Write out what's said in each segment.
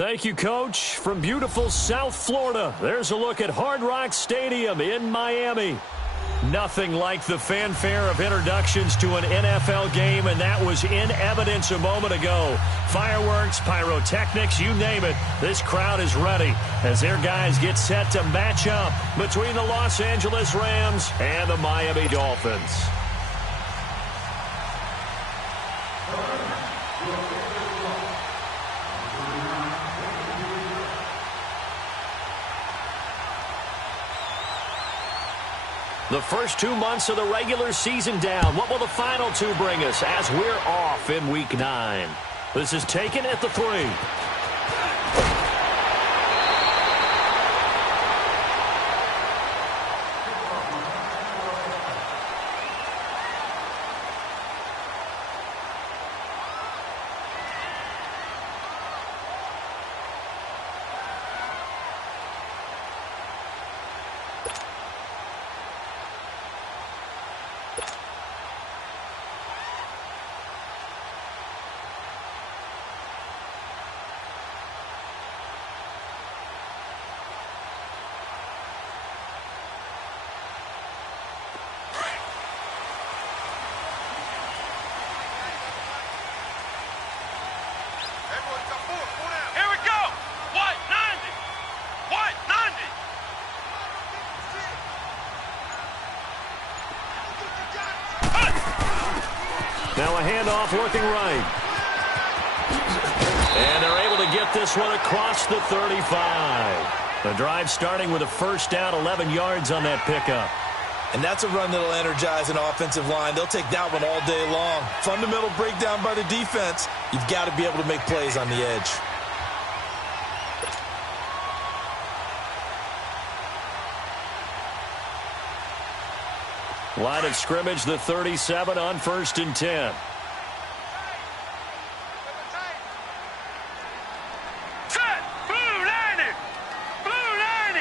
Thank you, Coach. From beautiful South Florida, there's a look at Hard Rock Stadium in Miami. Nothing like the fanfare of introductions to an NFL game, and that was in evidence a moment ago. Fireworks, pyrotechnics, you name it. This crowd is ready as their guys get set to match up between the Los Angeles Rams and the Miami Dolphins. The first 2 months of the regular season down. What will the final two bring us as we're off in Week 9? This is taken at the 3. Now a handoff looking right. And they're able to get this one across the 35. The drive starting with a first down, 11 yards on that pickup. And that's a run that'll energize an offensive line. They'll take that one all day long. Fundamental breakdown by the defense. You've got to be able to make plays on the edge. Line of scrimmage, the 37 on 1st and 10. Set! Blue 90! Blue 90!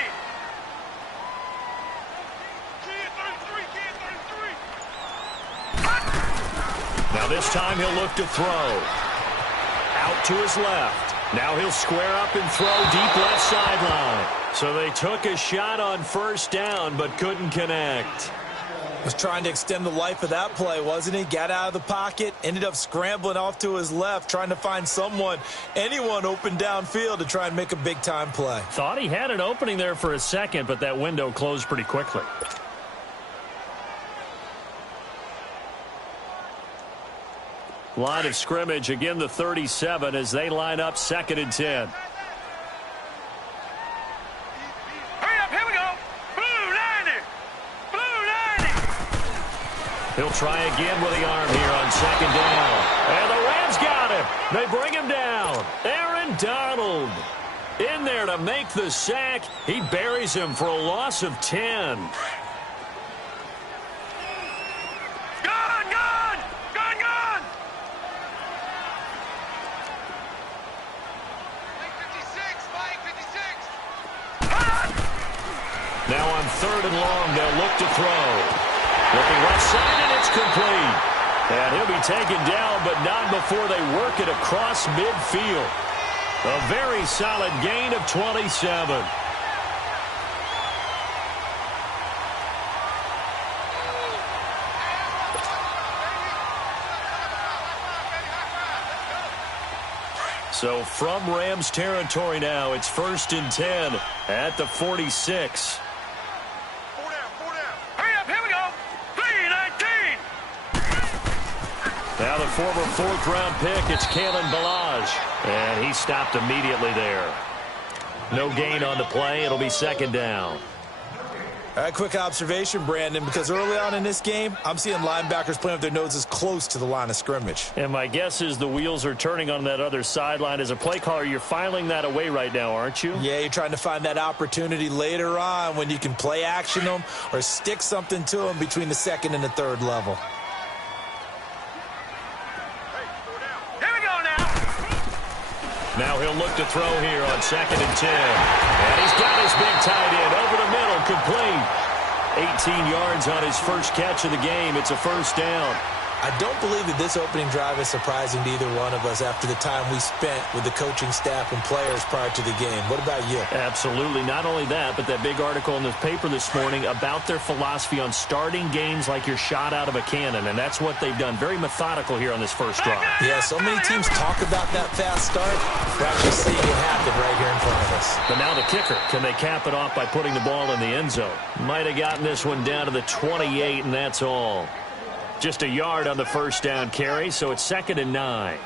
Kid 33, kid 33! Now this time he'll look to throw. Out to his left. Now he'll square up and throw deep left sideline. So they took a shot on first down but couldn't connect. Was trying to extend the life of that play, wasn't he? Got out of the pocket, ended up scrambling off to his left, trying to find anyone open downfield to try and make a big-time play. Thought he had an opening there for a second, but that window closed pretty quickly. Line of scrimmage, again the 37 as they line up 2nd and 10. He'll try again with the arm here on 2nd down. And the Rams got him. They bring him down. Aaron Donald in there to make the sack. He buries him for a loss of 10. Gone! Gone! Gone! Gone! 56, Mike, 56. Now on 3rd and long, they'll look to throw. Looking left side, and it's complete. And he'll be taken down, but not before they work it across midfield. A very solid gain of 27. So from Rams territory now, it's 1st and 10 at the 46. Now the former 4th-round pick, it's Kalen Ballage. And he stopped immediately there. No gain on the play. It'll be 2nd down. All right, quick observation, Brandon, because early on in this game, I'm seeing linebackers playing with their noses close to the line of scrimmage. And my guess is the wheels are turning on that other sideline. As a play caller, you're filing that away right now, aren't you? Yeah, you're trying to find that opportunity later on when you can play action them or stick something to them between the 2nd and the 3rd level. Now he'll look to throw here on 2nd and 10. And he's got his big tight end over the middle, complete. 18 yards on his first catch of the game. It's a first down. I don't believe that this opening drive is surprising to either one of us after the time we spent with the coaching staff and players prior to the game. What about you? Absolutely. Not only that, but that big article in the paper this morning about their philosophy on starting games like you're shot out of a cannon, and that's what they've done. Very methodical here on this first drive. Yeah, so many teams talk about that fast start. We're actually seeing it happen right here in front of us. But now the kicker. Can they cap it off by putting the ball in the end zone? Might have gotten this one down to the 28, and that's all. Just a yard on the first down carry, so it's 2nd and 9.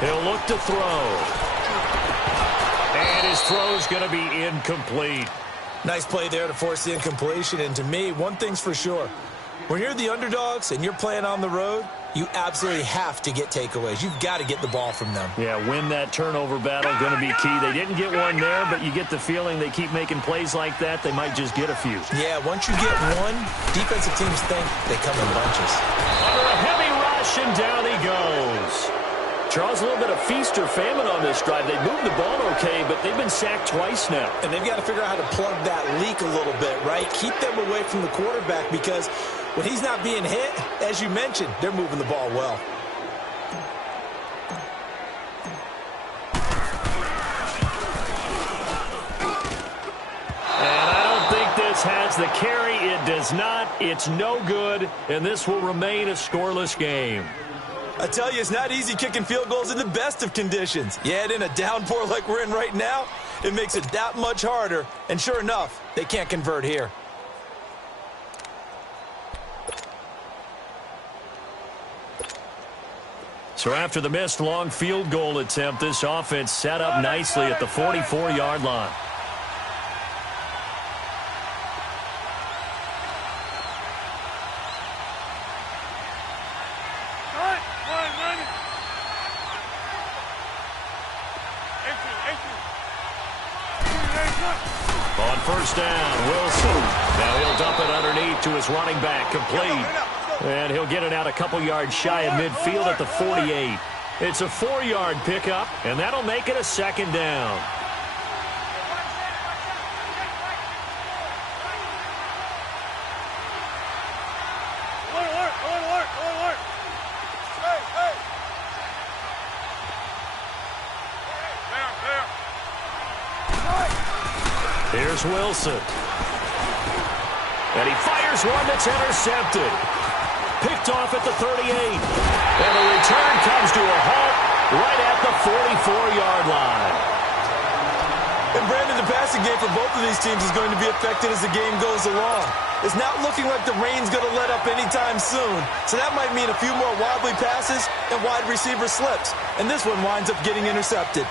He'll look to throw. And his throw's going to be incomplete. Nice play there to force the incompletion. And to me, one thing's for sure. When you're the underdogs and you're playing on the road, you absolutely have to get takeaways. You've got to get the ball from them. Yeah, win that turnover battle, going to be key. They didn't get one there, but you get the feeling they keep making plays like that, they might just get a few. Yeah, once you get one, defensive teams think they come in bunches. Under a heavy rush, and down he goes. Charles, a little bit of feast or famine on this drive. They moved the ball okay, but they've been sacked twice now. And they've got to figure out how to plug that leak a little bit, right? Keep them away from the quarterback because when he's not being hit, as you mentioned, they're moving the ball well. And I don't think this has the carry. It does not. It's no good, and this will remain a scoreless game. I tell you, it's not easy kicking field goals in the best of conditions. Yet in a downpour like we're in right now, it makes it that much harder. And sure enough, they can't convert here. So after the missed long field goal attempt, this offense set up nicely at the 44-yard line. On first down, Wilson. Now he'll dump it underneath to his running back, complete. And he'll get it out a couple yards shy of midfield at the 48. It's a 4-yard pickup, and that'll make it a 2nd down. Here's Wilson. And he fires one that's intercepted. Picked off at the 38. And the return comes to a halt right at the 44-yard line. And Brandon, the passing game for both of these teams is going to be affected as the game goes along. It's not looking like the rain's going to let up anytime soon. So that might mean a few more wobbly passes and wide receiver slips. And this one winds up getting intercepted.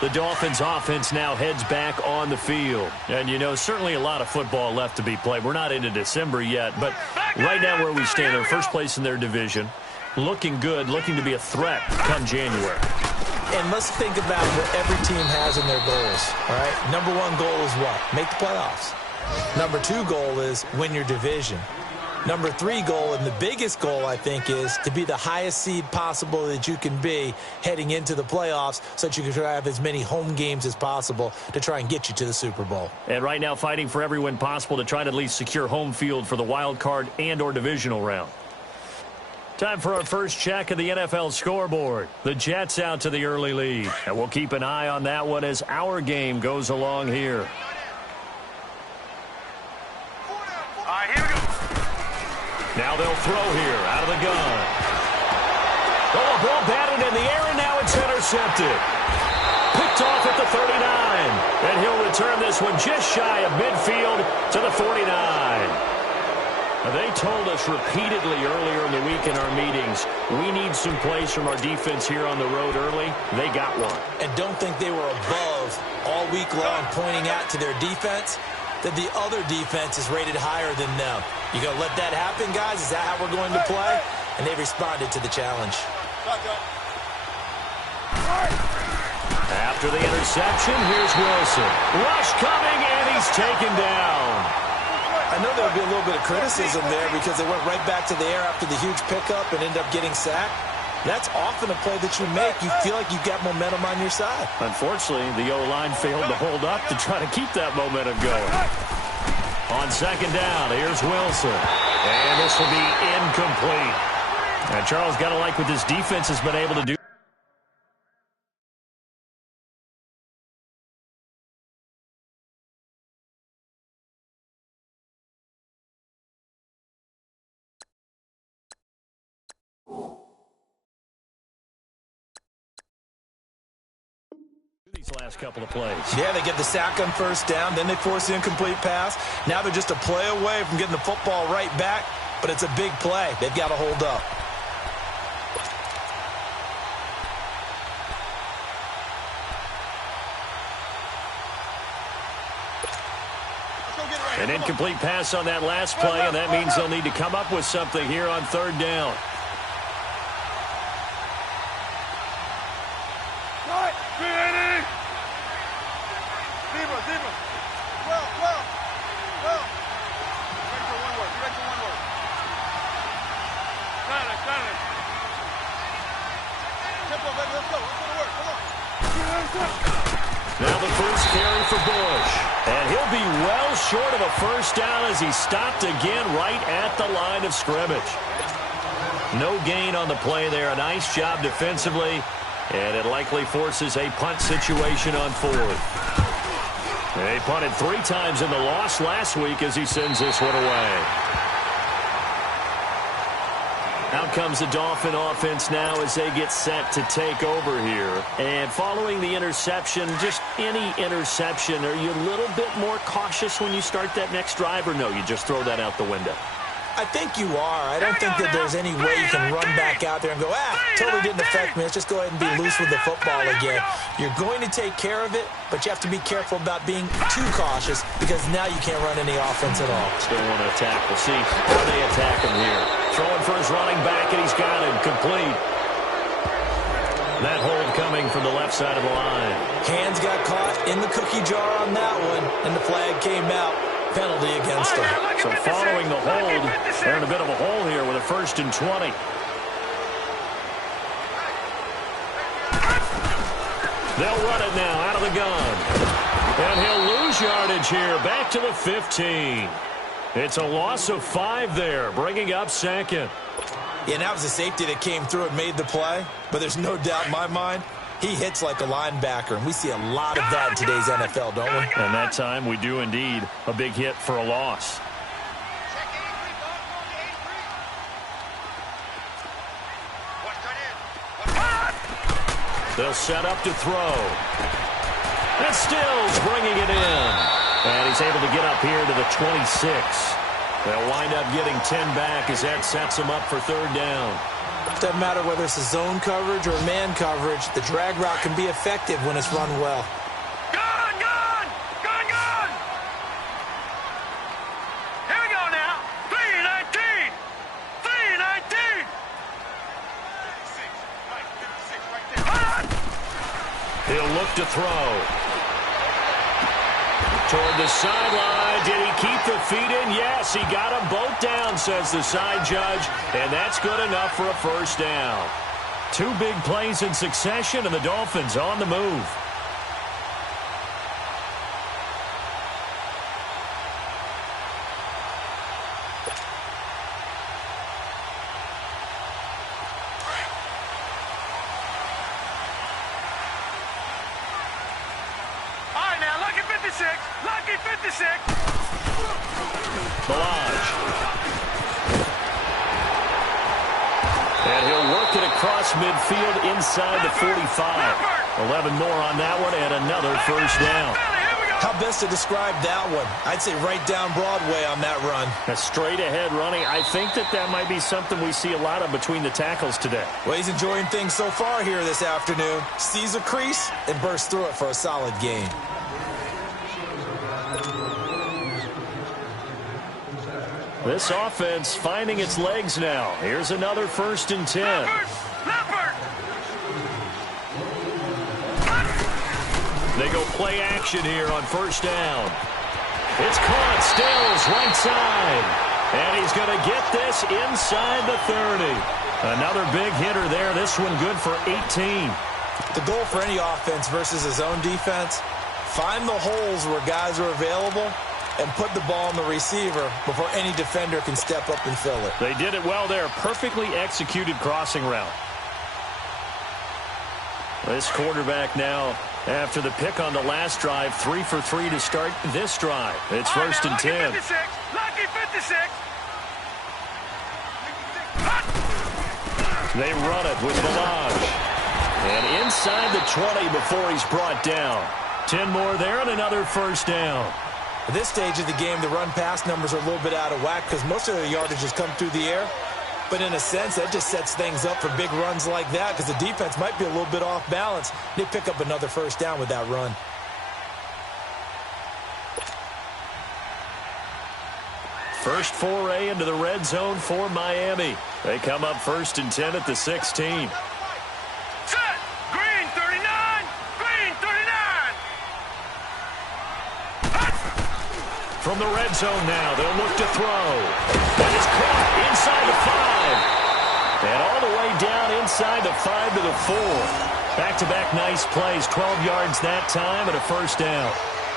The Dolphins offense now heads back on the field. And, you know, certainly a lot of football left to be played. We're not into December yet, but right now where we stand, they're first place in their division. Looking good, looking to be a threat come January. And let's think about what every team has in their goals, all right? Number one goal is what? Make the playoffs. Number two goal is win your division. Number three goal, and the biggest goal, I think, is to be the highest seed possible that you can be heading into the playoffs so that you can have as many home games as possible to try and get you to the Super Bowl. And right now fighting for every win possible to try to at least secure home field for the wild card and or divisional round. Time for our first check of the NFL scoreboard. The Jets out to the early lead. And we'll keep an eye on that one as our game goes along here. Now they'll throw here out of the gun. Oh, a ball batted in the air, and now it's intercepted. Picked off at the 39. And he'll return this one just shy of midfield to the 49. Now, they told us repeatedly earlier in the week in our meetings, we need some plays from our defense here on the road early. They got one. And don't think they were above all week long pointing out to their defense that the other defense is rated higher than them. You going to let that happen, guys? Is that how we're going to play? And they responded to the challenge. After the interception, here's Wilson. Rush coming, and he's taken down. I know there would be a little bit of criticism there because they went right back to the air after the huge pickup and ended up getting sacked. That's often a play that you make. You feel like you've got momentum on your side. Unfortunately, the O-line failed to hold up to try to keep that momentum going. On second down, here's Wilson. And this will be incomplete. And Charles, got to like what this defense has been able to do. These last couple of plays. Yeah, they get the sack on first down, then they force the incomplete pass. Now they're just a play away from getting the football right back, but it's a big play. They've got to hold up. An incomplete pass on that last play, and that means they'll need to come up with something here on third down. Now the first carry for Bush. And he'll be well short of a first down as he stopped again right at the line of scrimmage. No gain on the play there. A nice job defensively. And it likely forces a punt situation on fourth. They punted 3 times in the loss last week as he sends this one away. Out comes the Dolphin offense now as they get set to take over here. And following the interception, just any interception, are you a little bit more cautious when you start that next drive, or no, you just throw that out the window? I think you are. I don't think that there's any way you can run back out there and go, totally didn't affect me. Let's just go ahead and be loose with the football again. You're going to take care of it, but you have to be careful about being too cautious because now you can't run any offense at all. Still want to attack. We'll see how they attack him here. Throwing for his running back, and he's got him complete. That hold coming from the left side of the line. Hands got caught in the cookie jar on that one, and the flag came out. Penalty against him. So following the hold, they're in a bit of a hole here with a 1st and 20. They'll run it now out of the gun. And he'll lose yardage here back to the 15. It's a loss of 5 there, bringing up second. Yeah, and that was a safety that came through and made the play. But there's no doubt in my mind, he hits like a linebacker, and we see a lot of that in today's NFL, don't we? And that time we do indeed. A big hit for a loss. They'll set up to throw. And Stills bringing it in. And he's able to get up here to the 26. They'll wind up getting 10 back as that sets them up for third down. Doesn't matter whether it's a zone coverage or man coverage, the drag route can be effective when it's run well. Gone, gone! Gone, gone! Here we go now. 3-19! 3-19! 56, Mike, 56 right there. He'll look to throw. Toward the sideline. Did he keep the feet in? Yes, he got them both down, says the side judge. And that's good enough for a first down. 2 big plays in succession, and the Dolphins on the move. Lucky 56. Balaj. And he'll work it across midfield inside the 45. 11 more on that one and another first down. How best to describe that one? I'd say right down Broadway on that run. A straight ahead running. I think that might be something we see a lot of between the tackles today. Well, he's enjoying things so far here this afternoon. Sees a crease and bursts through it for a solid gain. This offense finding its legs now. Here's another 1st and 10. Leopard! They go play action here on first down. It's caught. Stills right side. And he's going to get this inside the 30. Another big hitter there. This one good for 18. The goal for any offense versus a zone defense, find the holes where guys are available and put the ball on the receiver before any defender can step up and fill it. They did it well there. Perfectly executed crossing route. This quarterback now, after the pick on the last drive, 3 for 3 to start this drive. It's first and 10. Lucky 56. Lucky 56. They run it with Melange. And inside the 20 before he's brought down. 10 more there and another first down. At this stage of the game, the run-pass numbers are a little bit out of whack because most of the yardage has come through the air. But in a sense, that just sets things up for big runs like that because the defense might be a little bit off balance. They pick up another first down with that run. First foray into the red zone for Miami. They come up first and 10 at the 16. Set. Green 39. Green 39. From the red zone now, they'll look to throw. And it's caught inside the 5. And all the way down inside the 5 to the 4. Back-to-back nice plays, 12 yards that time and a first down.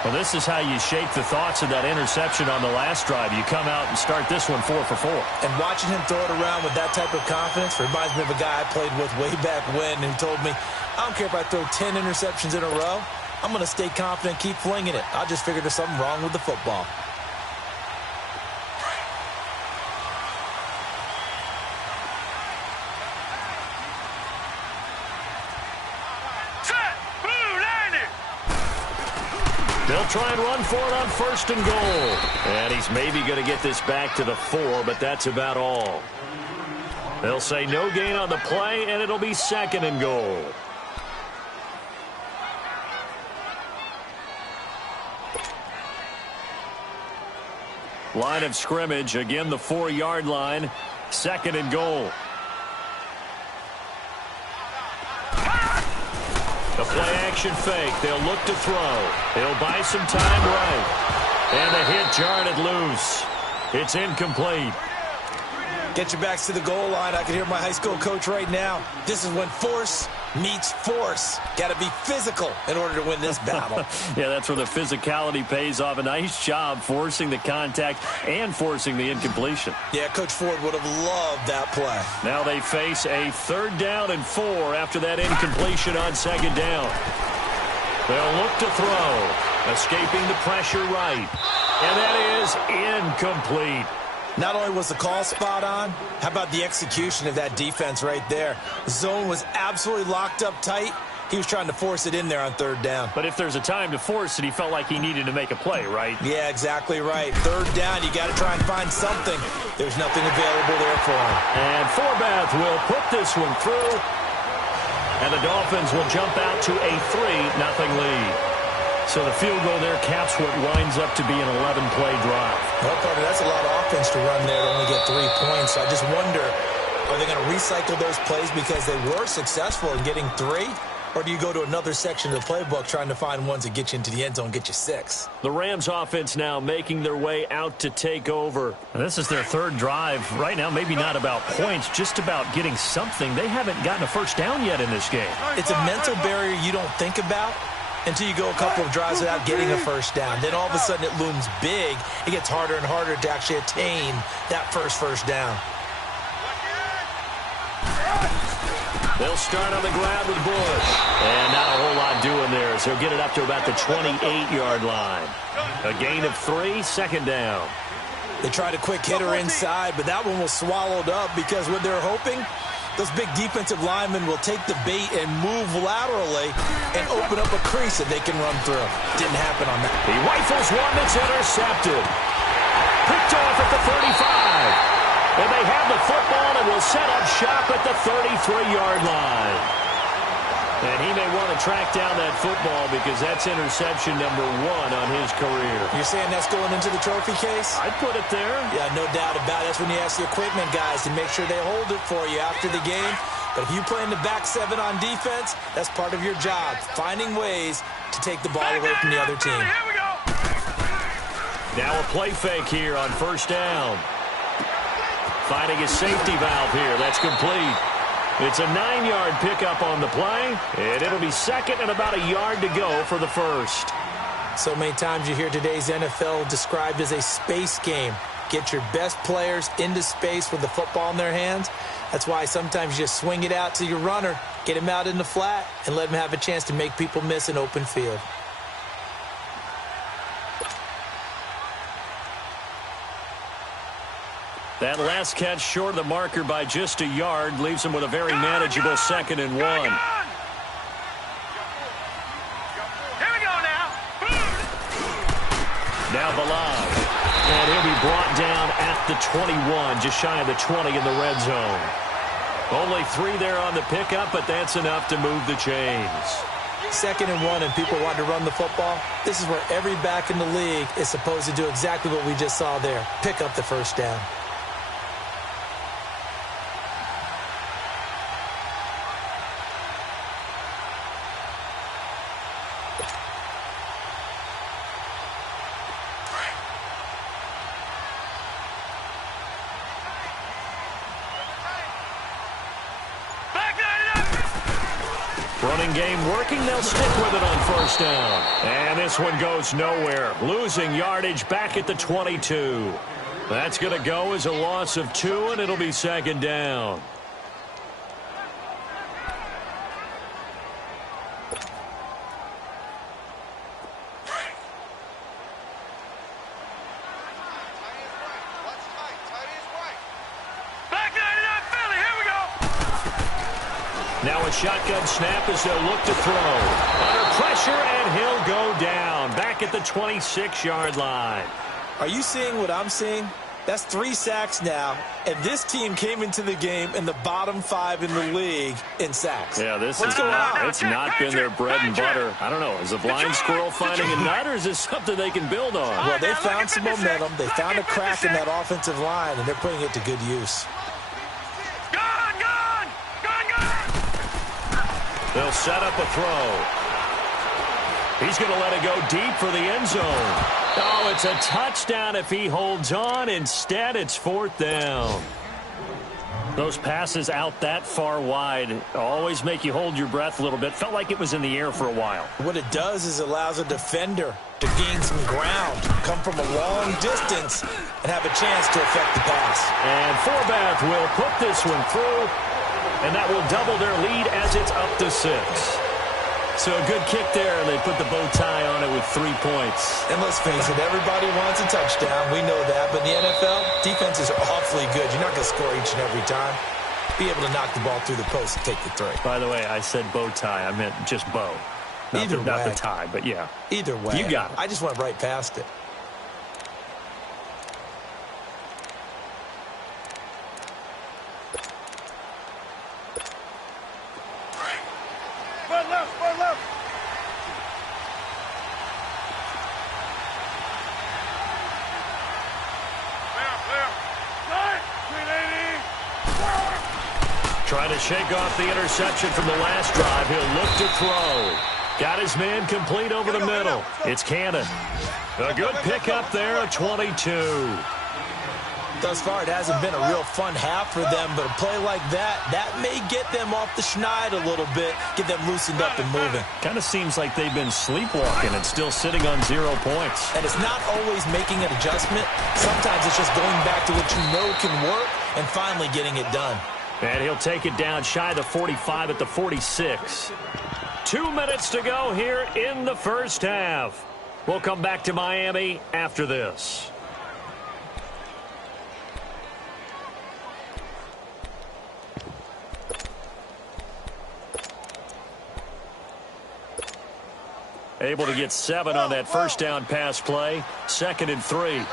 Well, this is how you shake the thoughts of that interception on the last drive. You come out and start this one 4 for 4. And watching him throw it around with that type of confidence reminds me of a guy I played with way back when who told me, I don't care if I throw 10 interceptions in a row. I'm going to stay confident, keep flinging it. I just figured there's something wrong with the football. They'll try and run for it on first and goal. And he's maybe going to get this back to the 4, but that's about all. They'll say no gain on the play, and it'll be second and goal. Line of scrimmage, again the 4-yard line, second and goal. The play-action fake. They'll look to throw. He'll buy some time right. And the hit jarred it loose. It's incomplete. Get your backs to the goal line. I can hear my high school coach right now. This is when force meets force. Got to be physical in order to win this battle. Yeah, that's where the physicality pays off. A nice job forcing the contact and forcing the incompletion. Yeah, Coach Ford would have loved that play. Now they face a 3rd down and 4 after that incompletion on 2nd down. They'll look to throw. Escaping the pressure right. And that is incomplete. Not only was the call spot on, how about the execution of that defense right there? The zone was absolutely locked up tight. He was trying to force it in there on 3rd down. But if there's a time to force it, he felt like he needed to make a play, right? Yeah, exactly right. 3rd down, you got to try and find something. There's nothing available there for him. And Forbath will put this one through. And the Dolphins will jump out to a 3-0 lead. So the field goal there caps what winds up to be an 11-play drive. Well, Carter, that's a lot of offense to run there to only get 3 points. So I just wonder, are they going to recycle those plays because they were successful in getting 3? Or do you go to another section of the playbook trying to find ones that get you into the end zone, get you 6? The Rams offense now making their way out to take over. And this is their 3rd drive. Right now, maybe not about points, just about getting something. They haven't gotten a first down yet in this game. It's a mental barrier you don't think about until you go a couple of drives without getting a first down. Then all of a sudden it looms big. It gets harder and harder to actually attain that first down. They'll start on the ground with Bush. And not a whole lot doing there, so he'll get it up to about the 28-yard line. A gain of 3, 2nd down. They tried a quick hitter inside, but that one was swallowed up because what they're hoping, those big defensive linemen will take the bait and move laterally and open up a crease that they can run through. Didn't happen on that. He rifles one that's intercepted. Picked off at the 35. And they have the football and will set up shop at the 33-yard line. And he may want to track down that football because that's interception number 1 on his career. You're saying that's going into the trophy case? I'd put it there. Yeah, no doubt about it. That's when you ask the equipment guys to make sure they hold it for you after the game. But if you play in the back seven on defense, that's part of your job, finding ways to take the ball away from the other team. Here we go. Now a play fake here on first down. Finding his safety valve here. That's complete. It's a 9-yard pickup on the play, and it'll be second and about a yard to go for the first. So many times you hear today's NFL described as a space game. Get your best players into space with the football in their hands. That's why sometimes you just swing it out to your runner, get him out in the flat, and let him have a chance to make people miss an open field. That last catch short of the marker by just a yard leaves him with a very manageable second and one. Here we go now. Now Balaj. And he'll be brought down at the 21, just shy of the 20 in the red zone. Only 3 there on the pickup, but that's enough to move the chains. Second and one, and people want to run the football. This is where every back in the league is supposed to do exactly what we just saw there. Pick up the first down. Running game working. They'll stick with it on first down. And this one goes nowhere. Losing yardage back at the 22. That's going to go as a loss of 2, and it'll be second down. Now a shotgun snap as they'll look to throw. Under pressure, and he'll go down. Back at the 26-yard line. Are you seeing what I'm seeing? That's 3 sacks now, and this team came into the game in the bottom 5 in the league in sacks. Yeah, it's not been their bread and butter. I don't know. Is a blind squirrel finding a nut, or is this something they can build on? Well, they found some momentum. They found a crack in that offensive line, and they're putting it to good use. They'll set up a throw. He's going to let it go deep for the end zone. Oh, it's a touchdown if he holds on. Instead, it's fourth down. Those passes out that far wide always make you hold your breath a little bit. Felt like it was in the air for a while. What it does is it allows a defender to gain some ground, come from a long distance, and have a chance to affect the pass. And Forbath will put this one through. And that will double their lead as it's up to 6. So a good kick there, and they put the bow tie on it with 3 points. And let's face it, everybody wants a touchdown. We know that. But in the NFL, defenses are awfully good. You're not going to score each and every time. Be able to knock the ball through the post and take the 3. By the way, I said bow tie. I meant just bow. Not the tie, but yeah. Either way. You got it. I just went right past it. Trying to shake off the interception from the last drive. He'll look to throw. Got his man complete over the middle. It's Cannon. A good pickup there at 22. Thus far, it hasn't been a real fun half for them, but a play like that may get them off the schneid a little bit, get them loosened up and moving. Kind of seems like they've been sleepwalking and still sitting on 0 points. And it's not always making an adjustment. Sometimes it's just going back to what you know can work and finally getting it done. And he'll take it down shy of the 45 at the 46. 2 minutes to go here in the first half. We'll come back to Miami after this. Able to get 7 on that first down pass play. 2nd and 3.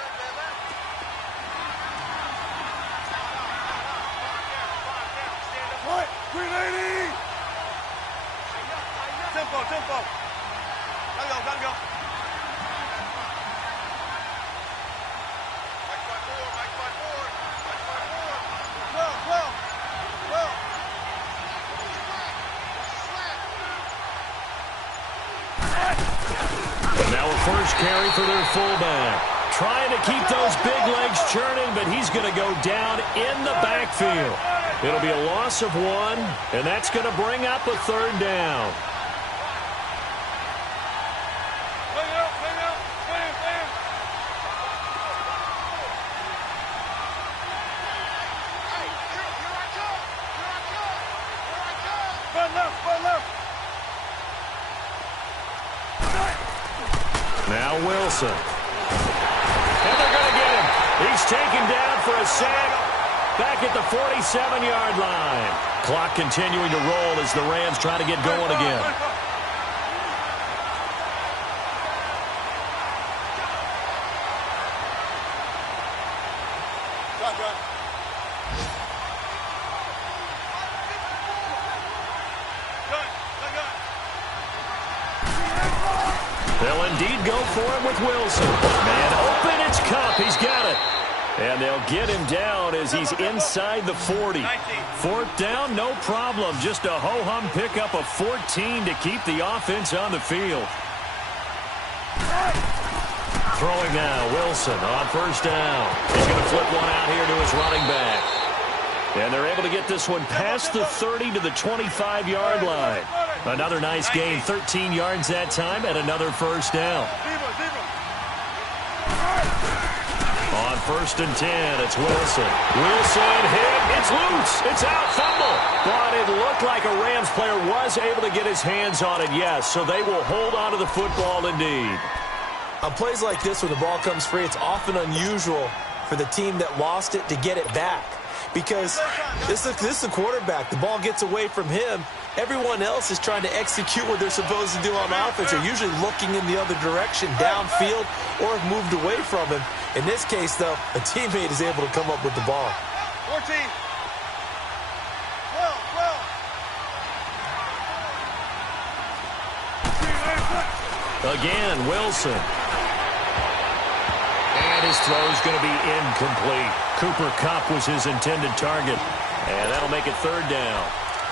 first carry for their fullback. Trying to keep those big legs churning, but he's going to go down in the backfield. It'll be a loss of 1, and that's going to bring up a third down. Now Wilson. And they're going to get him. He's taken down for a sack back at the 47-yard line. Clock continuing to roll as the Rams try to get going again. They'll indeed go for it with Wilson. Man open, it's Cup. He's got it. And they'll get him down as he's inside the 40. Fourth down, no problem. Just a ho-hum pickup of 14 to keep the offense on the field. Throwing now, Wilson on first down. He's going to flip one out here to his running back. And they're able to get this one past the 30 to the 25-yard line. Another nice gain, 13 yards that time, and another first down. On first and 10, it's Wilson. Wilson hit. It's loose. It's out. Fumble. But it looked like a Rams player was able to get his hands on it, yes. So they will hold on to the football indeed. On plays like this, when the ball comes free, it's often unusual for the team that lost it to get it back. Because this is the quarterback. The ball gets away from him. Everyone else is trying to execute what they're supposed to do on offense. They're usually looking in the other direction, downfield, or have moved away from him. In this case, though, a teammate is able to come up with the ball. 14. 12. Again, Wilson. And his throw is going to be incomplete. Cooper Kupp was his intended target. And that'll make it third down.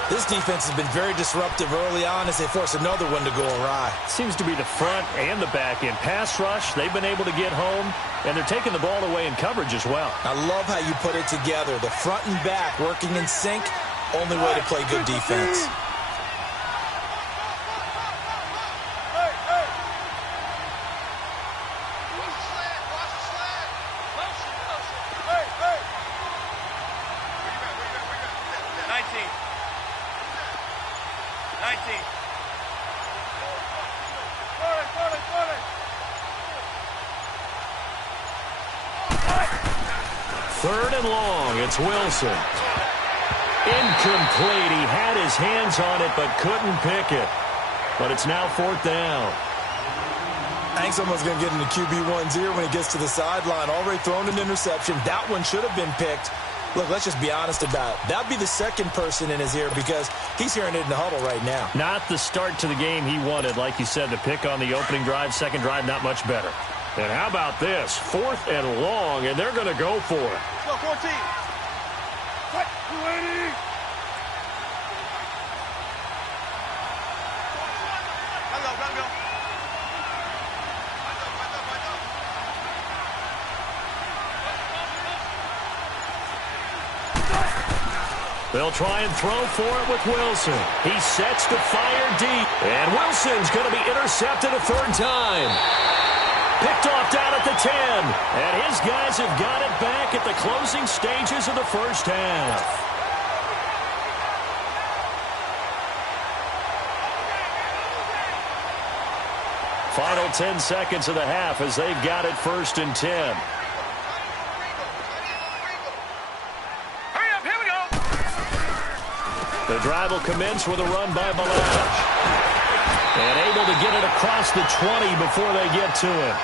This defense has been very disruptive early on as they force another one to go awry. Seems to be the front and the back end. Pass rush, they've been able to get home, and they're taking the ball away in coverage as well. I love how you put it together. The front and back working in sync, only way to play good defense. Third and long, it's Wilson. Incomplete. He had his hands on it but couldn't pick it. But it's now fourth down. I think someone's going to get into QB1's ear when he gets to the sideline. Already thrown an interception. That one should have been picked. Look, let's just be honest about it. That would be the second person in his ear because he's hearing it in the huddle right now. Not the start to the game he wanted. Like you said, the pick on the opening drive, second drive, not much better. And how about this? Fourth and long, and they're going to go for it. Go, 14. What? 280. Gotta go. They'll try and throw for it with Wilson. He sets to fire deep. And Wilson's going to be intercepted a third time. Picked off down at the 10. And his guys have got it back at the closing stages of the first half. Final 10 seconds of the half as they've got it first and 10. The drive will commence with a run by Balazs. And able to get it across the 20 before they get to it.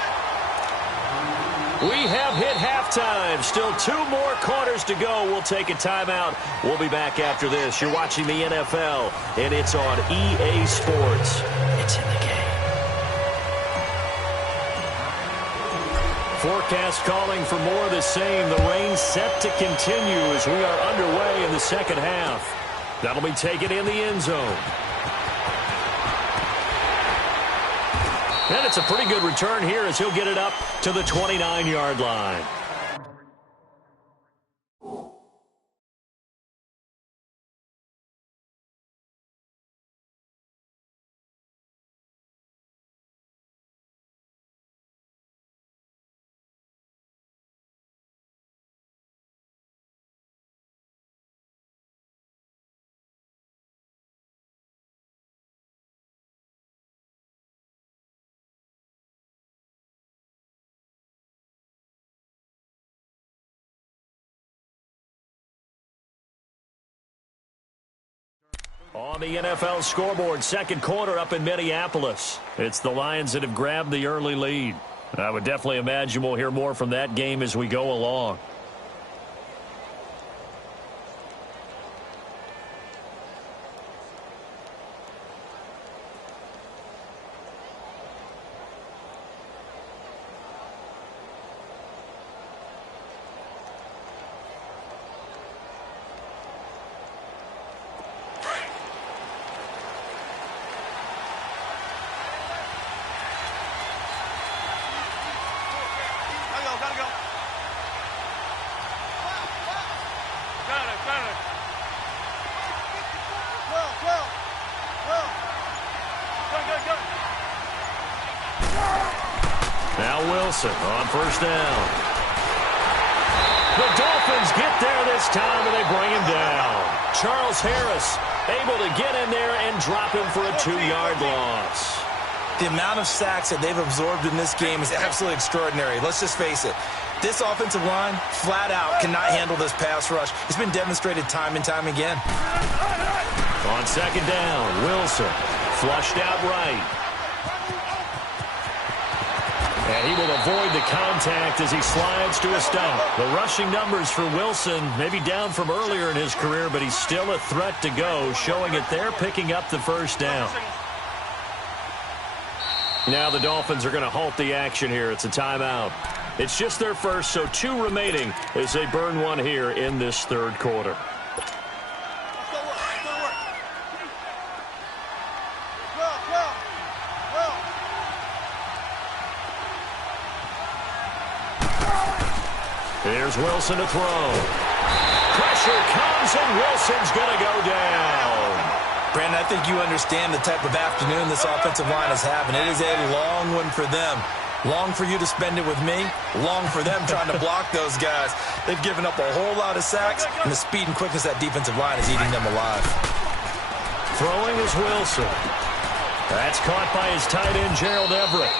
We have hit halftime. Still 2 more quarters to go. We'll take a timeout. We'll be back after this. You're watching the NFL, and it's on EA Sports. It's in the game. Forecast calling for more of the same. The rain set to continue as we are underway in the second half. That'll be taken in the end zone. And it's a pretty good return here as he'll get it up to the 29-yard line. On the NFL scoreboard, second quarter up in Minneapolis. It's the Lions that have grabbed the early lead. I would definitely imagine we'll hear more from that game as we go along. Now Wilson on first down. The Dolphins get there this time, and they bring him down. Charles Harris able to get in there and drop him for a 2-yard loss. The amount of sacks that they've absorbed in this game is absolutely extraordinary. Let's just face it. This offensive line, flat out, cannot handle this pass rush. It's been demonstrated time and time again. On second down, Wilson flushed out right. And he will avoid the contact as he slides to a stop. The rushing numbers for Wilson maybe down from earlier in his career, but he's still a threat to go, showing it there, picking up the first down. Now the Dolphins are going to halt the action here. It's a timeout. It's just their first, so 2 remaining as they burn one here in this third quarter. Here's Wilson to throw. Pressure comes, and Wilson's going to go down. Brandon, I think you understand the type of afternoon this offensive line is having. It is a long one for them. Long for you to spend it with me. Long for them trying to block those guys. They've given up a whole lot of sacks, and the speed and quickness of that defensive line is eating them alive. Throwing is Wilson. That's caught by his tight end, Gerald Everett.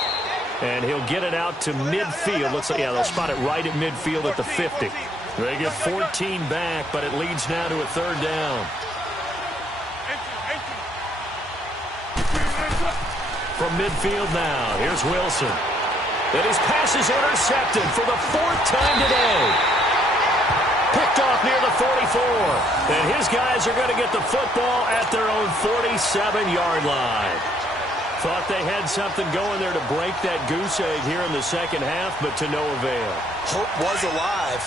And he'll get it out to midfield. Looks like, yeah, they'll spot it right at midfield at the 50. They get 14 back, but it leads now to a third down. From midfield now, here's Wilson. And his pass is intercepted for the 4th time today. Picked off near the 44. And his guys are going to get the football at their own 47-yard line. Thought they had something going there to break that goose egg here in the second half, but to no avail. Hope was alive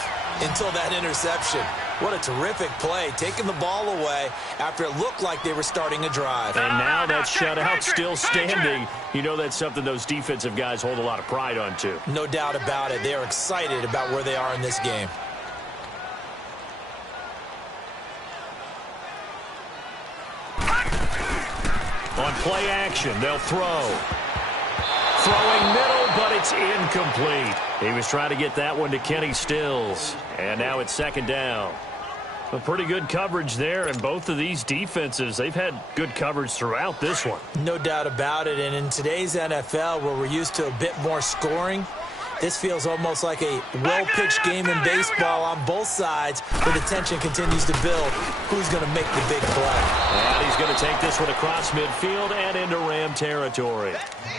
until that interception. What a terrific play, taking the ball away after it looked like they were starting a drive. And now that shutout still standing. You know that's something those defensive guys hold a lot of pride on, too. No doubt about it. They are excited about where they are in this game. On play action, they'll throw. Throwing middle, but it's incomplete. He was trying to get that one to Kenny Stills. And now it's second down. A pretty good coverage there, and both of these defenses, they've had good coverage throughout this one. No doubt about it, and in today's NFL, where we're used to a bit more scoring, this feels almost like a well-pitched game in baseball on both sides, where the tension continues to build. Who's going to make the big play? And he's going to take this one across midfield and into Ram territory.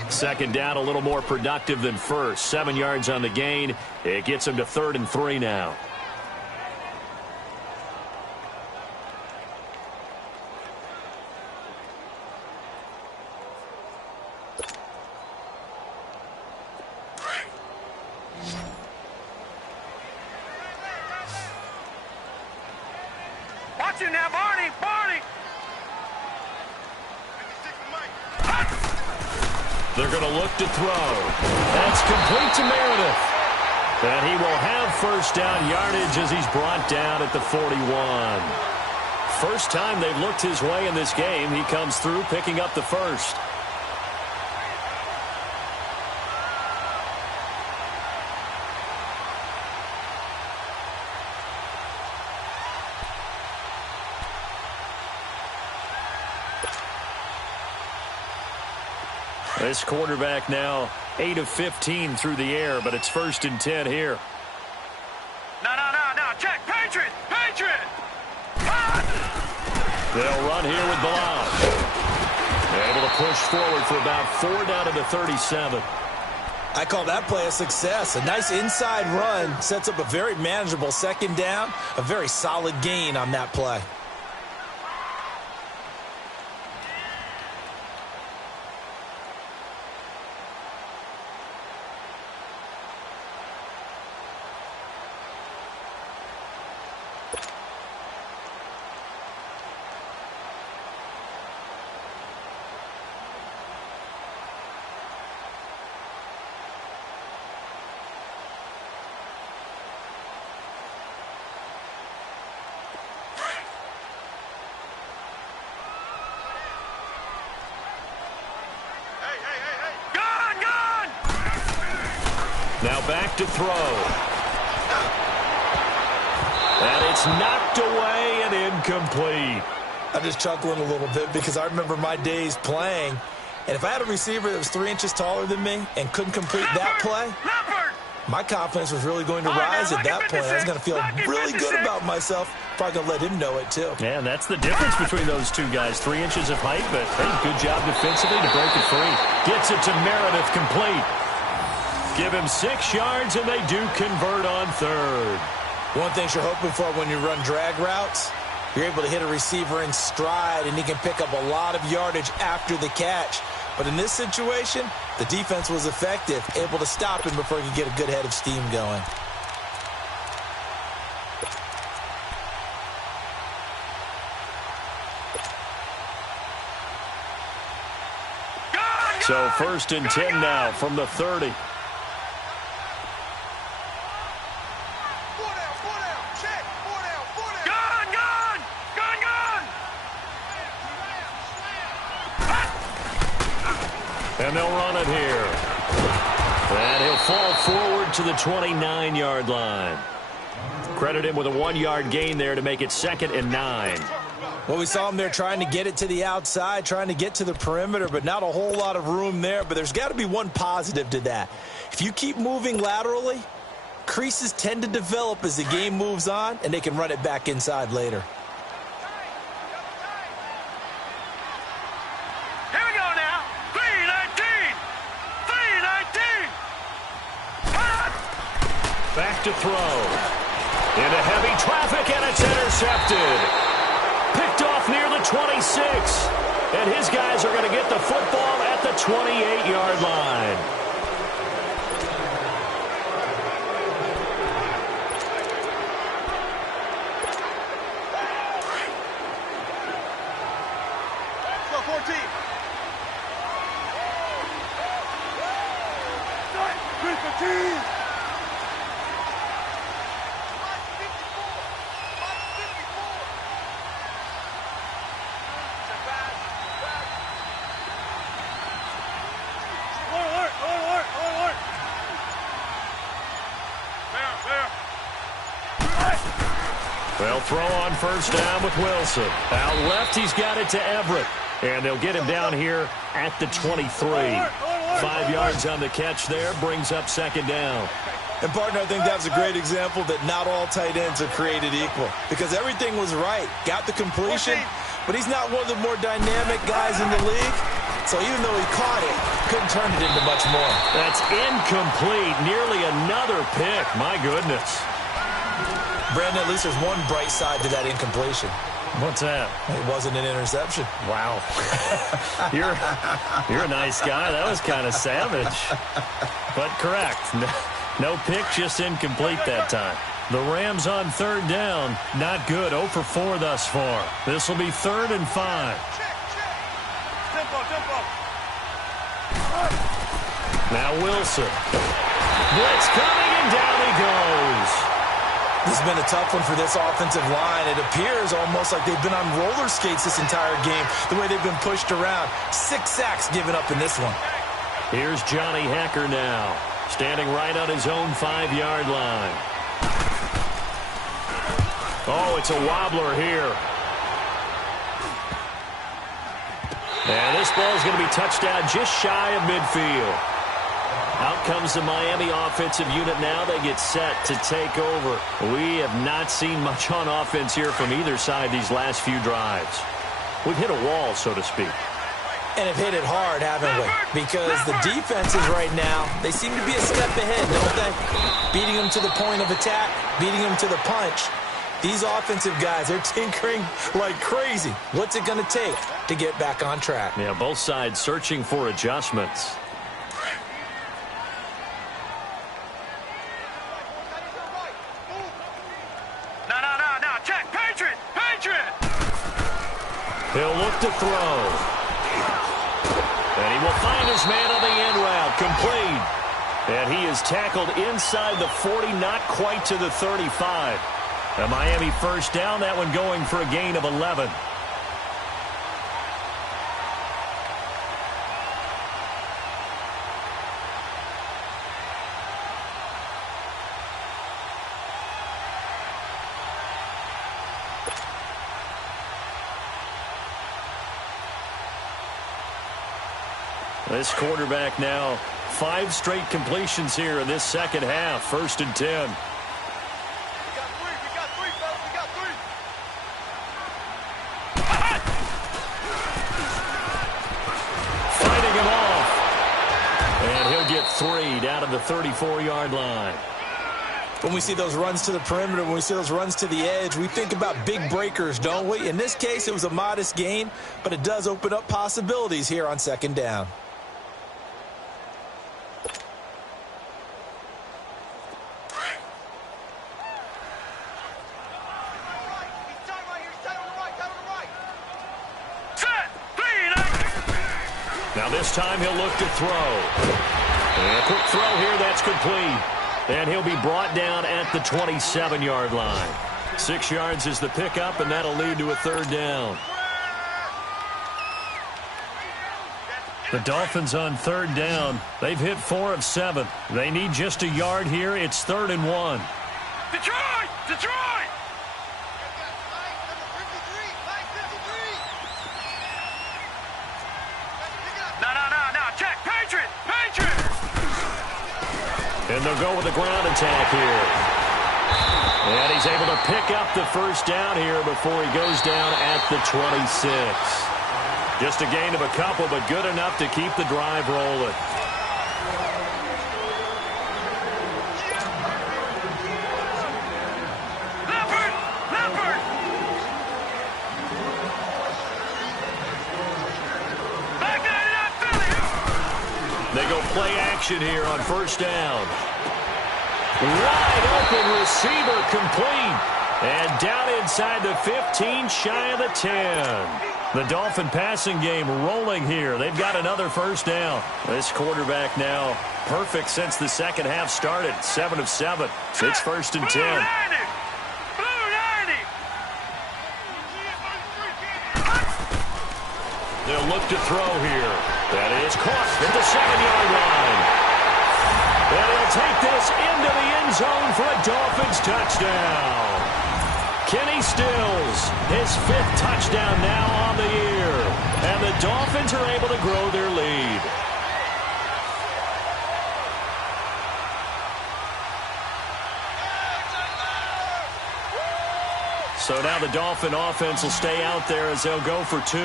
Second down, a little more productive than first. 7 yards on the gain. It gets him to 3rd and 3 now. Now, Barney! They're going to look to throw. That's complete to Meredith. And he will have first down yardage as he's brought down at the 41. First time they've looked his way in this game. He comes through picking up the first. This quarterback now 8 of 15 through the air, but it's 1st and 10 here. No. Check. Patriot. They'll run here with Bilal. Able to push forward for about 4 down to the 37. I call that play a success. A nice inside run sets up a very manageable second down. A very solid gain on that play. Now back to throw. And it's knocked away and incomplete. I'm just chuckling a little bit because I remember my days playing, and if I had a receiver that was 3 inches taller than me and couldn't complete that play, my confidence was really going to rise at that point. I was going to feel really good about myself. Probably going to let him know it, too. Yeah, and that's the difference between those two guys. 3 inches of height, but hey, good job defensively to break it free. Gets it to Meredith, complete. Give him 6 yards, and they do convert on 3rd. One thing you're hoping for when you run drag routes, you're able to hit a receiver in stride, and he can pick up a lot of yardage after the catch. But in this situation, the defense was effective, able to stop him before he could get a good head of steam going. So 1st and 10 now from the 30. And they'll run it here. And he'll fall forward to the 29-yard line. Credit him with a 1-yard gain there to make it 2nd and 9. Well, we saw him there trying to get it to the outside, trying to get to the perimeter, but not a whole lot of room there. But there's got to be one positive to that. If you keep moving laterally, creases tend to develop as the game moves on, and they can run it back inside later. Back to throw. Into heavy traffic, and it's intercepted. Picked off near the 26. And his guys are going to get the football at the 28-yard line. Let's go, 14. 3-15. They'll throw on 1st down with Wilson. Out left, he's got it to Everett. And they'll get him down here at the 23. 5 yards on the catch there, brings up 2nd down. And, partner, I think that was a great example that not all tight ends are created equal. Because everything was right. Got the completion, but he's not one of the more dynamic guys in the league. So even though he caught it, couldn't turn it into much more. That's incomplete. Nearly another pick. My goodness. Brandon, at least there's one bright side to that incompletion. What's that? It wasn't an interception. Wow. You're a nice guy. That was kind of savage. But correct. No pick, just incomplete that time. The Rams on 3rd down. Not good. 0 for 4 thus far. This will be 3rd and 5. Tempo. Now Wilson. Blitz coming, and down he goes. This has been a tough one for this offensive line. It appears almost like they've been on roller skates this entire game, the way they've been pushed around. 6 sacks given up in this one. Here's Johnny Hacker now, standing right on his own 5-yard line. Oh, it's a wobbler here. And this ball is going to be touched down just shy of midfield. Out comes the Miami offensive unit now. They get set to take over. We have not seen much on offense here from either side these last few drives. We've hit a wall, so to speak. And have hit it hard, haven't we? Because the defenses right now, they seem to be a step ahead, don't they? Beating them to the point of attack, beating them to the punch. These offensive guys, they're tinkering like crazy. What's it going to take to get back on track? Yeah, both sides searching for adjustments. No, check, Patriot! He'll look to throw. And he will find his man on the end route, complete. And he is tackled inside the 40, not quite to the 35. A Miami first down, that one going for a gain of 11. This quarterback now, 5 straight completions here in this second half. 1st and 10. We got three, fellas, we got three. Fighting him off. And he'll get 3 down to the 34-yard line. When we see those runs to the perimeter, when we see those runs to the edge, we think about big breakers, don't we? In this case, it was a modest gain, but it does open up possibilities here on 2nd down. Now this time he'll look to throw. And a quick throw here, that's complete. And he'll be brought down at the 27-yard line. 6 yards is the pickup, and that'll lead to a 3rd down. The Dolphins on 3rd down. They've hit 4 of 7. They need just a yard here. It's 3rd and 1. Detroit! No, check, Patriot! And they'll go with the ground attack here. And he's able to pick up the first down here before he goes down at the 26. Just a gain of a couple, but good enough to keep the drive rolling. Leopard! Back that Philly! They go play action here on 1st down. Wide open receiver complete. And down inside the 15, shy of the 10. The Dolphin passing game rolling here. They've got another 1st down. This quarterback now perfect since the second half started. 7 of 7. It's 1st and 10. Blue 90! They'll look to throw here. That is caught at the 7-yard line. And he'll take this into the end zone for a Dolphins touchdown. Kenny Stills, his 5th touchdown now on the year. And the Dolphins are able to grow their lead. So now the Dolphin offense will stay out there as they'll go for 2.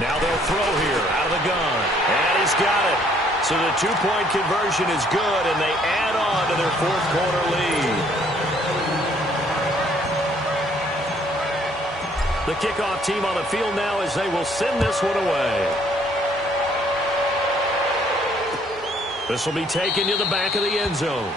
Now they'll throw here out of the gun. And he's got it. So the 2-point conversion is good, and they add on to their 4th quarter lead. The kickoff team on the field now as they will send this one away. This will be taken to the back of the end zone.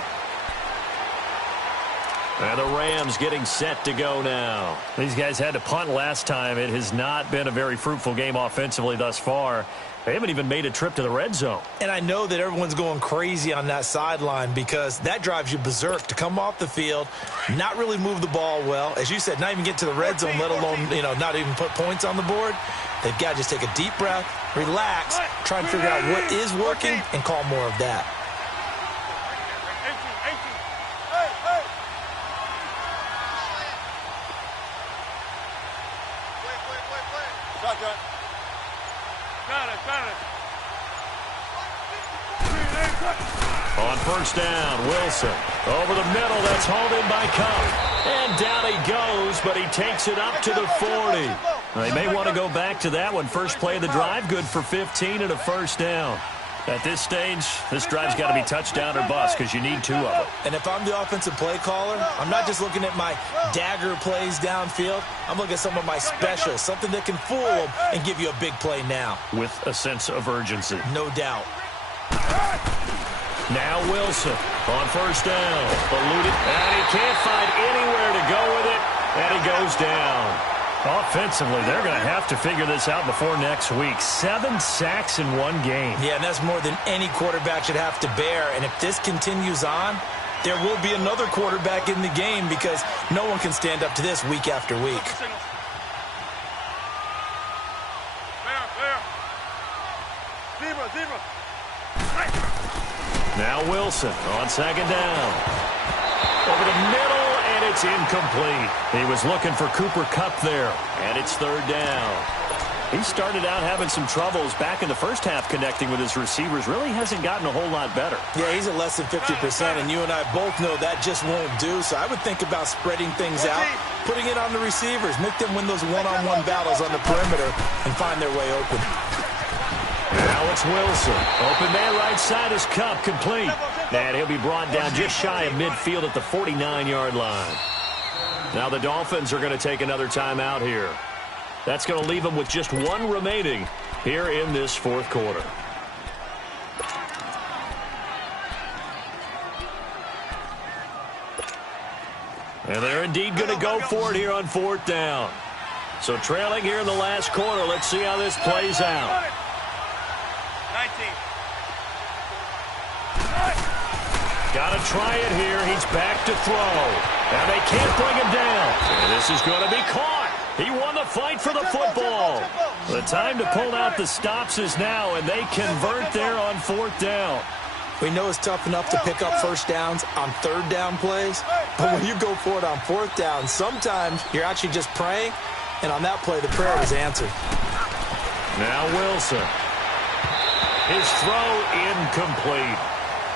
And the Rams getting set to go now. These guys had to punt last time. It has not been a very fruitful game offensively thus far. They haven't even made a trip to the red zone. And I know that everyone's going crazy on that sideline because that drives you berserk to come off the field, not really move the ball well. As you said, not even get to the red zone, let alone, not even put points on the board. They've got to just take a deep breath, relax, try and figure out what is working, and call more of that. On first down, Wilson. Over the middle, that's hauled in by Cup. And down he goes, but he takes it up to the 40. They may want to go back to that one. First play of the drive, good for 15 and a first down. At this stage, this drive's got to be touchdown or bust because you need 2 of them. And if I'm the offensive play caller, I'm not just looking at my dagger plays downfield. I'm looking at some of my specials, something that can fool them and give you a big play now. With a sense of urgency. No doubt. Now Wilson on first down. Eluded, and he can't find anywhere to go with it, and he goes down. Offensively, they're going to have to figure this out before next week. 7 sacks in one game. Yeah, and that's more than any quarterback should have to bear. And if this continues on, there will be another quarterback in the game because no one can stand up to this week after week. Now Wilson on second down. Over the middle, and it's incomplete. He was looking for Cooper Kupp there, and it's third down. He started out having some troubles back in the first half connecting with his receivers. Really hasn't gotten a whole lot better. Yeah, he's at less than 50%, and you and I both know that just won't do. So I would think about spreading things out, putting it on the receivers, make them win those one-on-one battles on the perimeter, and find their way open. Now it's Wilson. Open man right side is Kupp, complete. And he'll be brought down just shy of midfield at the 49-yard line. Now the Dolphins are going to take another timeout here. That's going to leave them with just 1 remaining here in this fourth quarter. And they're indeed going to go for it here on fourth down. So trailing here in the last quarter. Let's see how this plays out. 19. Got to try it here. He's back to throw. And they can't bring him down. And this is going to be caught. He won the fight for the football. The time to pull out the stops is now, and they convert there on fourth down. We know it's tough enough to pick up first downs on third down plays, but when you go for it on fourth down, sometimes you're actually just praying, and on that play, the prayer was answered. Now Wilson. His throw incomplete.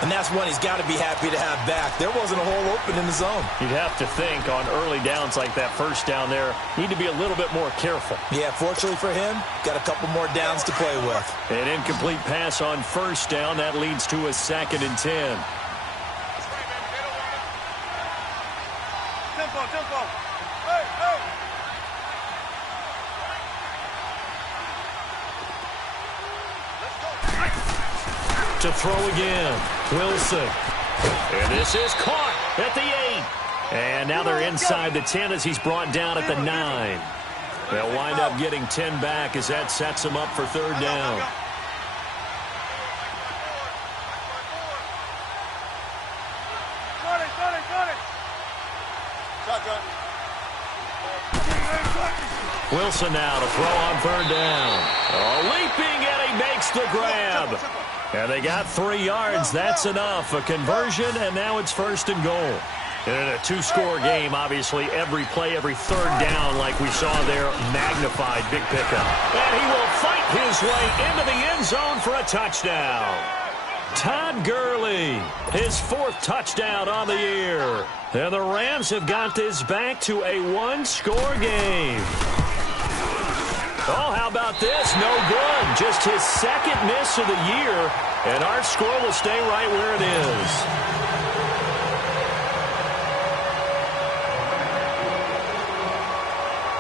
And that's one he's got to be happy to have back. There wasn't a hole open in the zone. You'd have to think on early downs like that first down there, need to be a little bit more careful. Yeah, fortunately for him, got a couple more downs to play with. An incomplete pass on first down. That leads to a 2nd and 10. Tempo, tempo. Hey, hey. To throw again. Wilson. And this is caught at the 8. And now they're inside the 10 as he's brought down at the 9. They'll wind up getting 10 back as that sets them up for third down. Wilson now to throw on third down. Oh, leaping, and he makes the grab. And they got 3 yards. That's enough. A conversion, and now it's first and goal. And in a 2-score game, obviously, every play, every third down, like we saw there, magnified, big pickup. And he will fight his way into the end zone for a touchdown. Todd Gurley, his 4th touchdown on the year. And the Rams have got this back to a 1-score game. Oh, how about this? No good. Just his 2nd miss of the year, and our score will stay right where it is.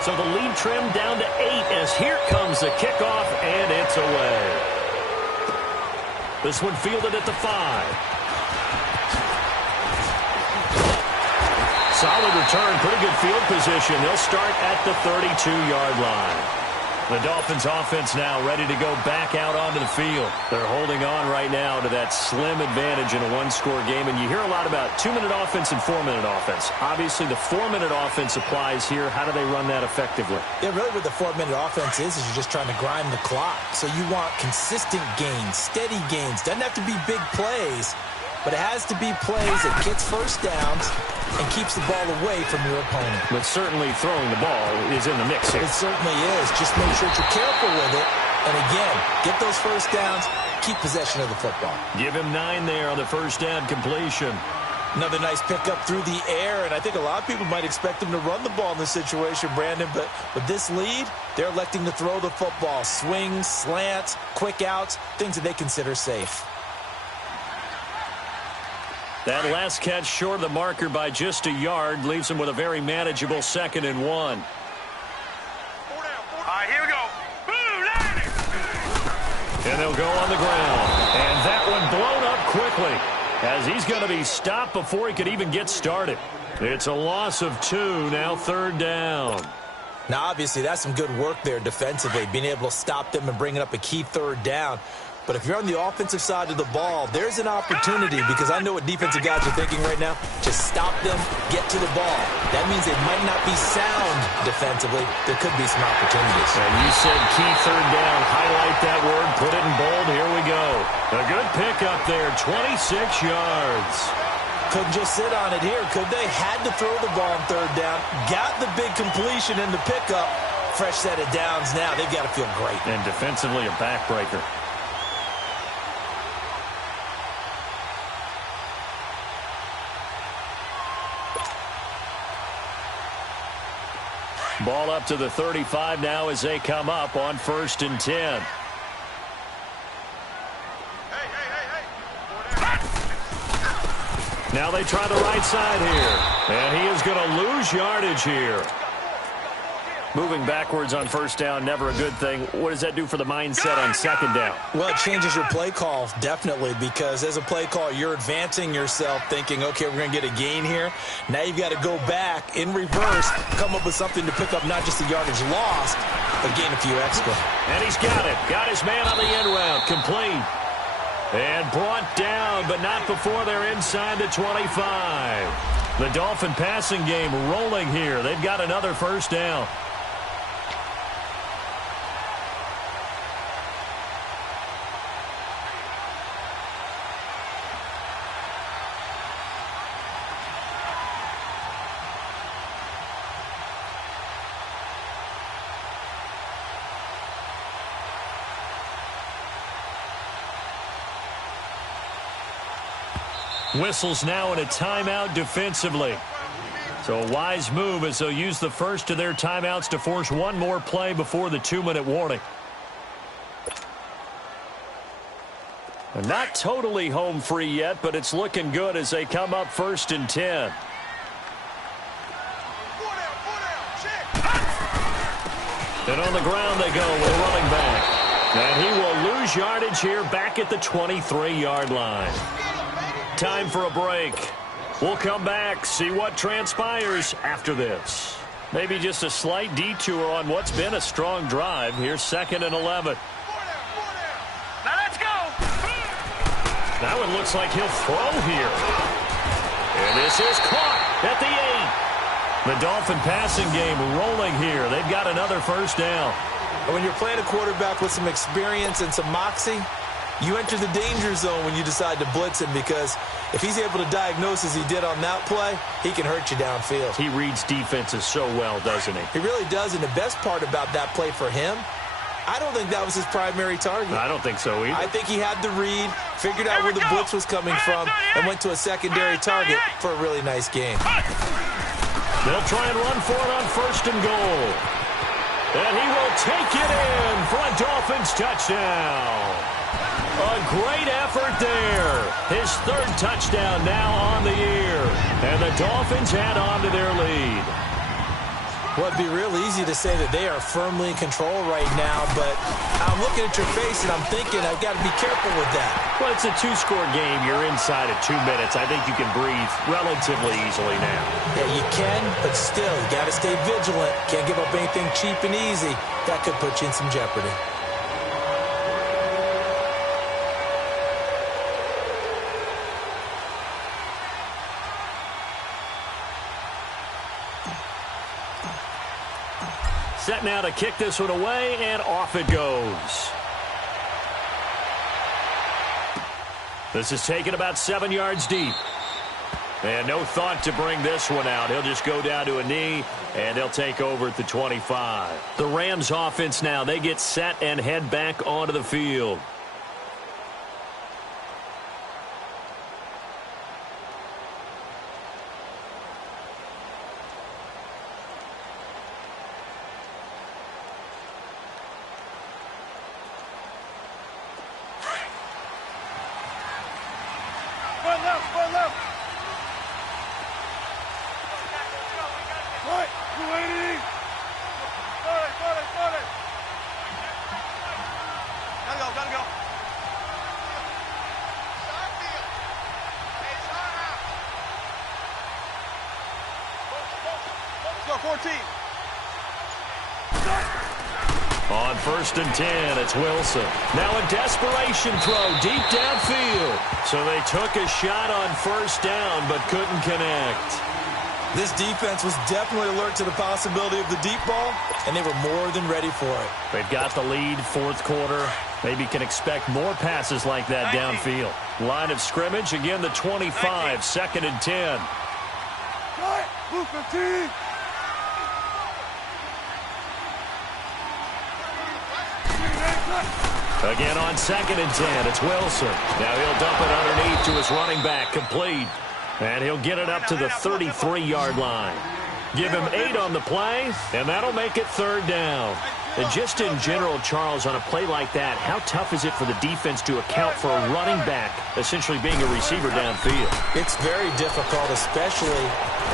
So the lead trimmed down to 8 as here comes the kickoff, and it's away. This one fielded at the 5. solid return, pretty good field position. They'll start at the 32-yard line. The Dolphins offense now ready to go back out onto the field. They're holding on right now to that slim advantage in a one-score game. And you hear a lot about 2-minute offense and 4-minute offense. Obviously, the 4-minute offense applies here. How do they run that effectively? Yeah, really what the 4-minute offense is you're just trying to grind the clock. So you want consistent gains, steady gains. Doesn't have to be big plays, but it has to be plays that gets first downs and keeps the ball away from your opponent. But certainly throwing the ball is in the mix here. It certainly is. Just make sure that you're careful with it. And again, get those first downs, keep possession of the football. Give him 9 there on the first down completion. Another nice pickup through the air, and I think a lot of people might expect him to run the ball in this situation, Brandon, but with this lead, they're electing to throw the football. Swings, slants, quick outs, things that they consider safe. That last catch short of the marker by just a yard leaves them with a very manageable 2nd and 1. All right, here we go. Boom, and they'll go on the ground. And that one blown up quickly as he's going to be stopped before he could even get started. It's a loss of 2, now 3rd down. Now, obviously, that's some good work there defensively, being able to stop them and bringing up a key 3rd down. But if you're on the offensive side of the ball, there's an opportunity, because I know what defensive guys are thinking right now. Just stop them, get to the ball. That means they might not be sound defensively. There could be some opportunities. And you said key 3rd down. Highlight that word. Put it in bold. Here we go. A good pickup there. 26 yards. Couldn't just sit on it here, could they? Had to throw the ball on 3rd down. Got the big completion in the pickup. Fresh set of downs now. They've got to feel great. And defensively, a backbreaker. Ball up to the 35 now as they come up on 1st and 10. Now they try the right side here. And he is going to lose yardage here. Moving backwards on 1st down, never a good thing. What does that do for the mindset on 2nd down? Well, it changes your play call, definitely, because as a play call, you're advancing yourself thinking, okay, we're going to get a gain here. Now you've got to go back in reverse, come up with something to pick up not just the yardage lost, but gain a few extra. And he's got it. Got his man on the end route. Complete. And brought down, but not before they're inside the 25. The Dolphin passing game rolling here. They've got another 1st down. Whistles now in a timeout defensively. So a wise move as they'll use the first of their timeouts to force one more play before the 2-minute warning. They're not totally home free yet, but it's looking good as they come up 1st and 10. And on the ground they go with a running back. And he will lose yardage here back at the 23-yard line. Time for a break. We'll come back, see what transpires after this. Maybe just a slight detour on what's been a strong drive. Here's 2nd and 11. Now let's go. That one looks like he'll throw here. And this is caught at the 8. The Dolphin passing game rolling here. They've got another 1st down. When you're playing a quarterback with some experience and some moxie, you enter the danger zone when you decide to blitz him, because if he's able to diagnose as he did on that play, he can hurt you downfield. He reads defenses so well, doesn't he? He really does, and the best part about that play for him, I don't think that was his primary target. I don't think so either. I think he had the read, figured out where the blitz was coming from, and went to a secondary target for a really nice game. They'll try and run for it on 1st and goal. And he will take it in for a Dolphins touchdown. A great effort there. His 3rd touchdown now on the year. And the Dolphins add on to their lead. Well, it'd be real easy to say that they are firmly in control right now, but I'm looking at your face and I'm thinking I've got to be careful with that. Well, it's a two-score game. You're inside of 2 minutes. I think you can breathe relatively easily now. Yeah, you can, but still, you got to stay vigilant. Can't give up anything cheap and easy. That could put you in some jeopardy. Set now to kick this one away, and off it goes. This is taken about 7 yards deep. And no thought to bring this one out. He'll just go down to a knee, and he'll take over at the 25. The Rams offense now, they get set and head back onto the field. Gotta go. 14. On 1st and 10, it's Wilson. Now a desperation throw deep downfield. So they took a shot on 1st down but couldn't connect. This defense was definitely alert to the possibility of the deep ball, and they were more than ready for it. They've got the lead, 4th quarter. Maybe can expect more passes like that downfield. Line of scrimmage, again the 25, 2nd and 10. Move 15. Again on 2nd and 10, it's Wilson. Now he'll dump it underneath to his running back, complete. And he'll get it up to the 33-yard line. Give him 8 on the play, and that'll make it 3rd down. And just in general, Charles, on a play like that, how tough is it for the defense to account for a running back essentially being a receiver downfield? It's very difficult, especially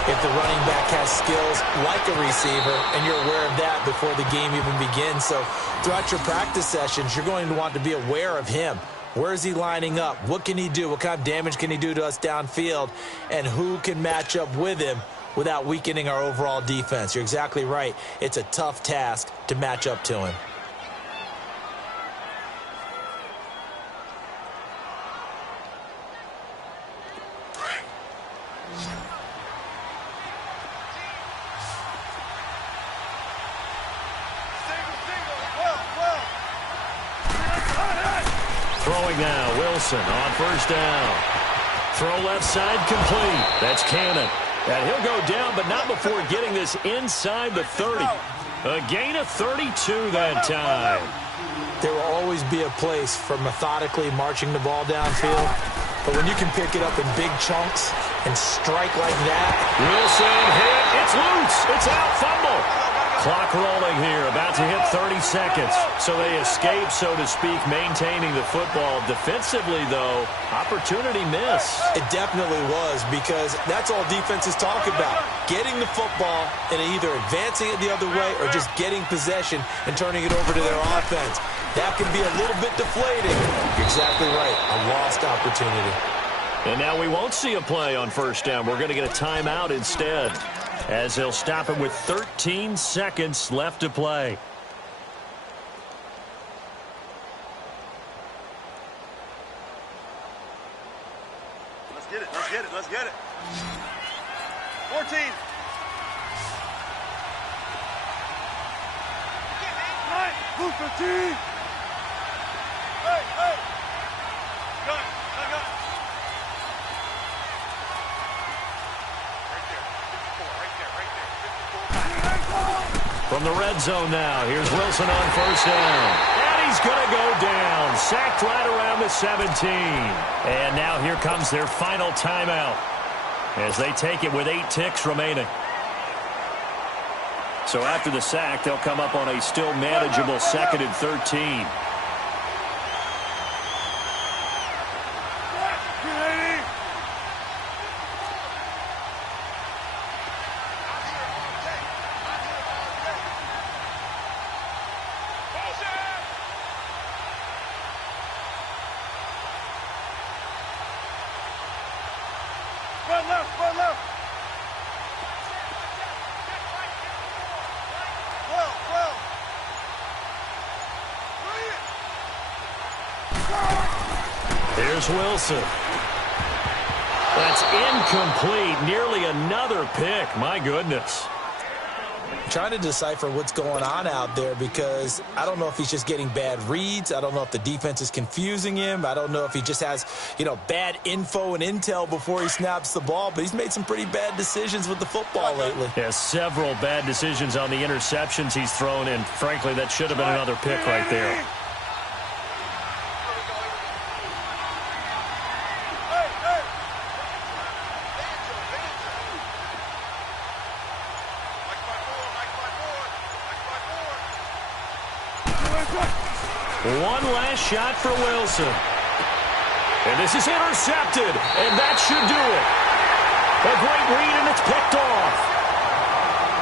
if the running back has skills like a receiver, and you're aware of that before the game even begins. So throughout your practice sessions, you're going to want to be aware of him. Where is he lining up? What can he do? What kind of damage can he do to us downfield? And who can match up with him without weakening our overall defense? You're exactly right. It's a tough task to match up to him. Throwing now, Wilson on 1st down. Throw left side complete. That's Cannon. And he'll go down, but not before getting this inside the 30. A gain of 32 that time. There will always be a place for methodically marching the ball downfield. But when you can pick it up in big chunks and strike like that. Wilson hit. It's loose. It's out. Fumble. Clock rolling here, about to hit 30 seconds. So they escape, so to speak, maintaining the football. Defensively, though, opportunity miss. It definitely was, because that's all defenses talk about. Getting the football and either advancing it the other way or just getting possession and turning it over to their offense. That can be a little bit deflating. You're exactly right. A lost opportunity. And now we won't see a play on 1st down. We're going to get a timeout instead, as they'll stop it with 13 seconds left to play. Let's get it. Let's get it. Let's get it. 14. 9. Move 15. Hey. Gun. From the red zone now, here's Wilson on 1st down. And he's going to go down. Sacked right around the 17. And now here comes their final timeout as they take it with 8 ticks remaining. So after the sack, they'll come up on a still manageable 2nd and 13. Here's Wilson. That's incomplete. Nearly another pick. My goodness. I'm trying to decipher what's going on out there because I don't know if he's just getting bad reads. I don't know if the defense is confusing him. I don't know if he just has, bad info and intel before he snaps the ball. But he's made some pretty bad decisions with the football lately. Yeah, several bad decisions on the interceptions he's thrown in. Frankly, that should have been another pick right there. One last shot for Wilson. And this is intercepted, and that should do it. A great read, and it's picked off.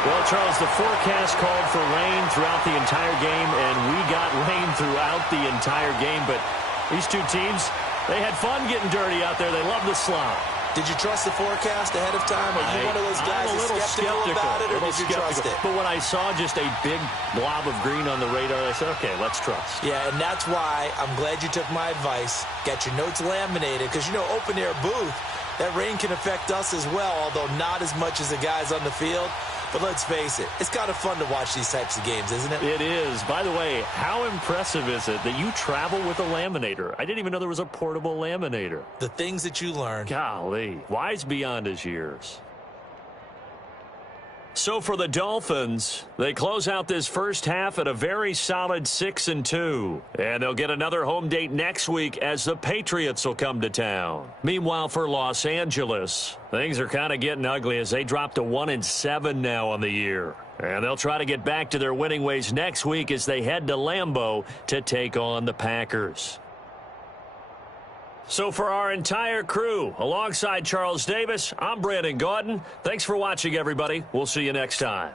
Well, Charles, the forecast called for rain throughout the entire game, and we got rain throughout the entire game. But these two teams, they had fun getting dirty out there. They love the slop. Did you trust the forecast ahead of time? Are you one of those guys that's skeptical about it, or did you trust it? But when I saw just a big blob of green on the radar, I said, okay, let's trust. Yeah, and that's why I'm glad you took my advice. Get your notes laminated, because, open-air booth, that rain can affect us as well, although not as much as the guys on the field. But let's face it, it's kind of fun to watch these types of games, isn't it? It is. By the way, how impressive is it that you travel with a laminator? I didn't even know there was a portable laminator. The things that you learn. Golly, wise beyond his years. So for the Dolphins, they close out this first half at a very solid 6-2. And they'll get another home date next week as the Patriots will come to town. Meanwhile, for Los Angeles, things are kind of getting ugly as they drop to 1-7 now on the year. And they'll try to get back to their winning ways next week as they head to Lambeau to take on the Packers. So for our entire crew, alongside Charles Davis, I'm Brandon Gaudin. Thanks for watching, everybody. We'll see you next time.